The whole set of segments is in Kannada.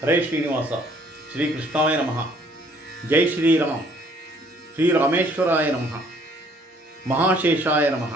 ಹರೇ ಶ್ರೀನಿವಾಸ. ಶ್ರೀ ಕೃಷ್ಣಾಯ ನಮಃ. ಜೈ ಶ್ರೀರಾಮ್. ಶ್ರೀ ರಾಮೇಶ್ವರಾಯ ನಮಃ. ಮಹಾಶೇಷಾಯ ನಮಃ.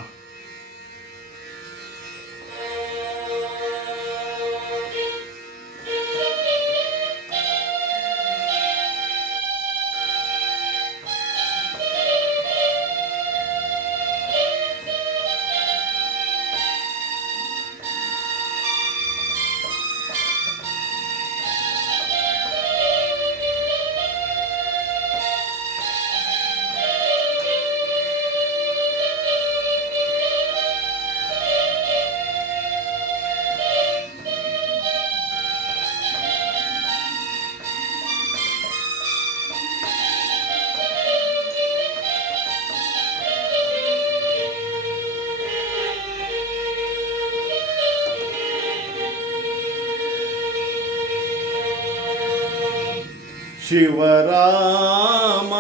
ಶಿವರಾಮ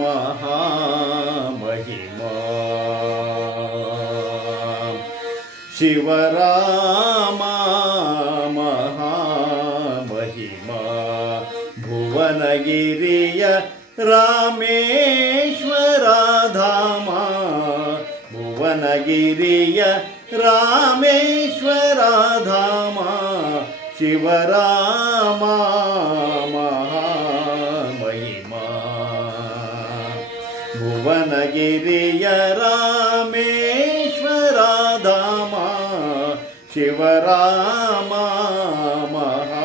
ಮಹಾಮಹಿಮಾ, ಶಿವರಾಮ ಮಹಾಮಹಿಮಾ, ಭುವನಗಿರಿಯ ರಾಮೇಶ್ವರ ಧಾಮ, ಭುವನಗಿರಿಯ ರಾಮೇಶ್ವರ ಧಾಮ, ಶಿವರಾಮ ಮಹಾಮಹಿಮಾ, ಭುವನಗಿರಿಯ ರಾಮೇಶ್ವರ ಧಾಮ, ಶಿವರಾಮ ಮಹಾಮಹಿಮಾ.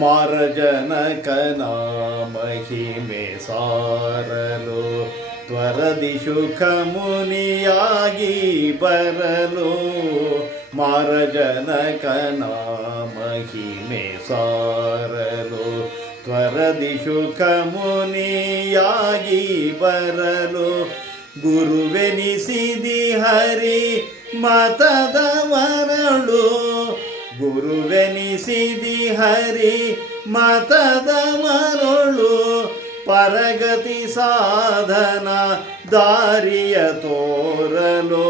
ಮಾರಜನಕನ ಮಹಿಮೆ ಸಾರಲು ತ್ವರದಿ ಶುಖ ಮುನಿಯಾಗಿ ಬರಲು, ಮಾರಜನಕನ ಮಹಿಮೆ ಸಾರಲು ತ್ವರದಿ ಶುಖ ಮುನಿಯಾಗಿ ಬರಲು, ಗುರುವೆನಿಸಿದಿ ಹರಿ ಮತದ ಮರಳು, ಗುರುವೆನಿಸಿದಿ ಹರಿ ಮತದ ಮರಳು, ಪರಗತಿ ಸಾಧನ ದಾರಿಯ ತೋರಲು,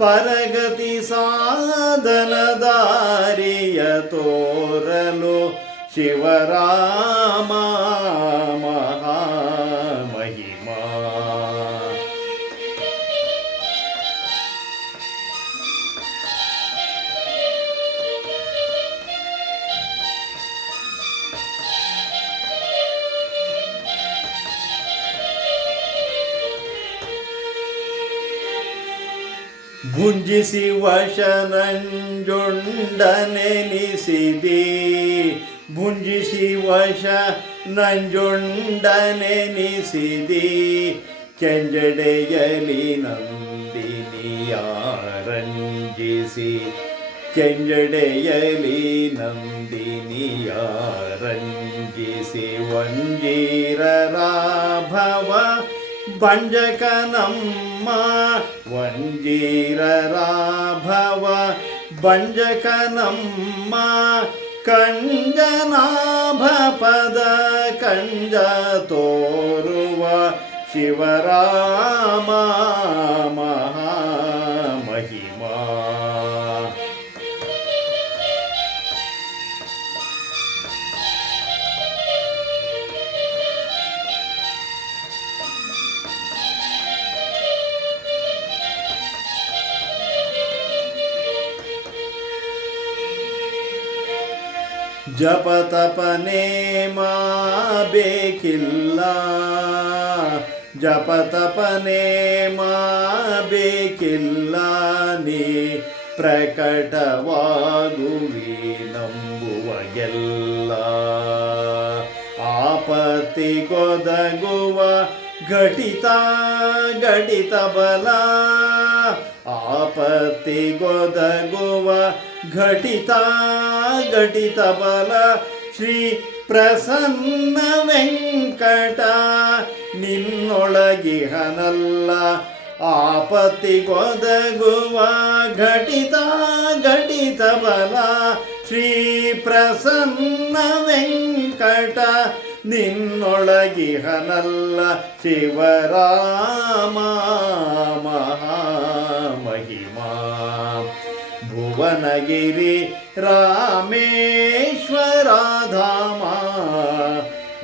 ಪರಗತಿ ಸಾಧನ ದಾರಿಯ ತೋರಲು, ಶಿವರಾಮ ಮಹಾಮಹಿಮಾ. ಭುಂಜಿಸಿ ವಶನಂಜುಂಡನೆನಿಸಿದಿ, ಭುಂಜಿಸಿ ವಶ ನಂಜುಂಡನೆನಿಸಿದಿ, ಕೆಂಜಡೆಯಲಿ ನಂದಿನಿಯಾರಂಜಿಸಿ, ಕೆಂಜಡೆಯಲಿ ನಂದಿನಿಯಾರಂಜಿಸಿ, ವಂಜೀರರಾಭವ ಭಂಜಕನಮ್ಮ, ವಂಜೀರರಾಭವ ಭಂಜಕನಮ್ಮ, ಕಂಜನಾಭ ಪದ ಕಂಜ ತೋರುವ, ಶಿವರಾಮ ಮಹಾಮಹಿಮಾ. ಜಪತಪನೆ ಬೇಕಿಲ್ಲ, ಜಪತಪನೆ ಬೇಕಿಲ್ಲ, ನೀ ಪ್ರಕಟವಾಗುವಿ ನಂಬುವಗೆಲ್ಲ, ಆಪತ್ತಿಗೊದಗುವ ಘಟಿತ ಘಟಿತ ಬಲ, ಆಪತ್ತಿಗೊದಗುವ ಘಟಿತ ಘಟಿತ ಬಲ, ಶ್ರೀ ಪ್ರಸನ್ನ ವೆಂಕಟ ನಿನ್ನೊಳಗಿಹನಲ್ಲ, ಆಪತ್ತಿಗೊದಗುವ ಘಟಿತ ಘಟಿತ ಬಲ ಶ್ರೀ ಪ್ರಸನ್ನ ವೆಂಕಟ ನಿನ್ನೊಳಗಿಹನಲ್ಲ ಶಿವರಾಮ ಮಹಾಮಹಿಮಾ ಭುವನಗಿರಿ ರಾಮೇಶ್ವರಾಧಾಮ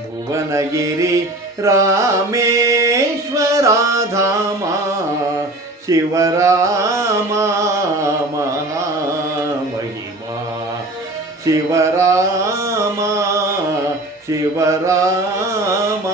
ಭುವನಗಿರಿ ರಾಮೇಶ್ವರಾಧಾಮ ಶಿವರಾಮ ಮಹಾಮಹಿಮಾ ಶಿವರಾಮ ಶಿವರಾಮ